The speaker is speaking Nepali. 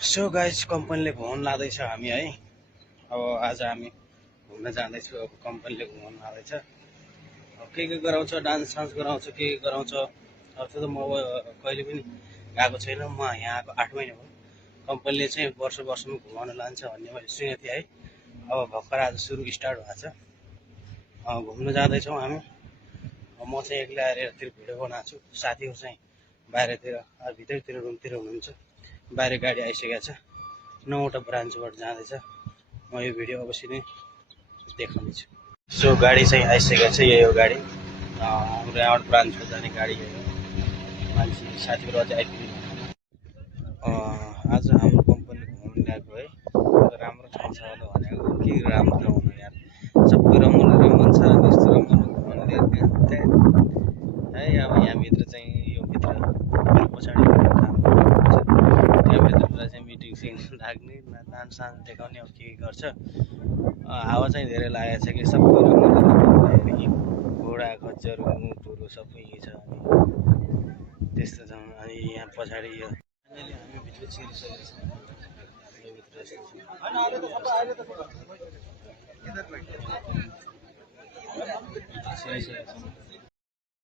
सो गाइज कम्पनीले घुमाउनु लाँदैछ हामी है। अब आज हामी घुम्न जाँदैछु। अब कम्पनीले घुमाउनु लाँदैछ। अब के गराउँछ, डान्स सान्स गराउँछ, के गराउँछ। अब त्यो त म कहिले पनि गएको छैन। म यहाँ आएको 8 महिना भयो। कम्पनीले चाहिँ वर्ष वर्षमा घुमाउनु लान्छ भन्ने मैले सुनेको थिएँ है। अब भर्खर आज सुरु स्टार्ट भएको छ। घुम्न जाँदैछौँ हामी। म चाहिँ एक्लै आएर यतातिर भिडियो बनाएको छु। साथीहरू चाहिँ बाहिरतिर भित्रतिर रुमतिर हुनुहुन्छ। बाहिर गाडी आइसकेको छ। 9वटा ब्रान्चबाट जाँदैछ। म यो भिडियो अवश्य नै देखाउनेछु। सो गाडी चाहिँ आइसकेको छ। यही हो गाडी, हाम्रो यहाँबाट ब्रान्चमा जाने गाडी हो। मान्छे साथीहरू अझै आइपुग्नु आज हाम्रो कम्पनीले घुमाउनु ल्याएको है। राम्रो ठाउँ छ होला भनेको, के राम्रो ठाउँ हो यार। सबै रमाउनु रमाउनु छ। यस्तो रमाउनु घुमाउनु ल्याएको है। अब यहाँभित्र चाहिँ यो भित्र मेरो पछाडि त्यहाँभित्रबाट चाहिँ मिटिङ सिटिङ लाग्ने, डान्स सान्स देखाउने, अब के गर्छ। हावा चाहिँ धेरै लागेको छ कि सबै रमाइलो घोडा खच्चरहरू उँटहरू सबै छ। अनि त्यस्तो छ। अनि यहाँ पछाडि यो हामी भित्र छिरिसकेको छ। योभित्र यस्तो छ। छिरिसकेको छ।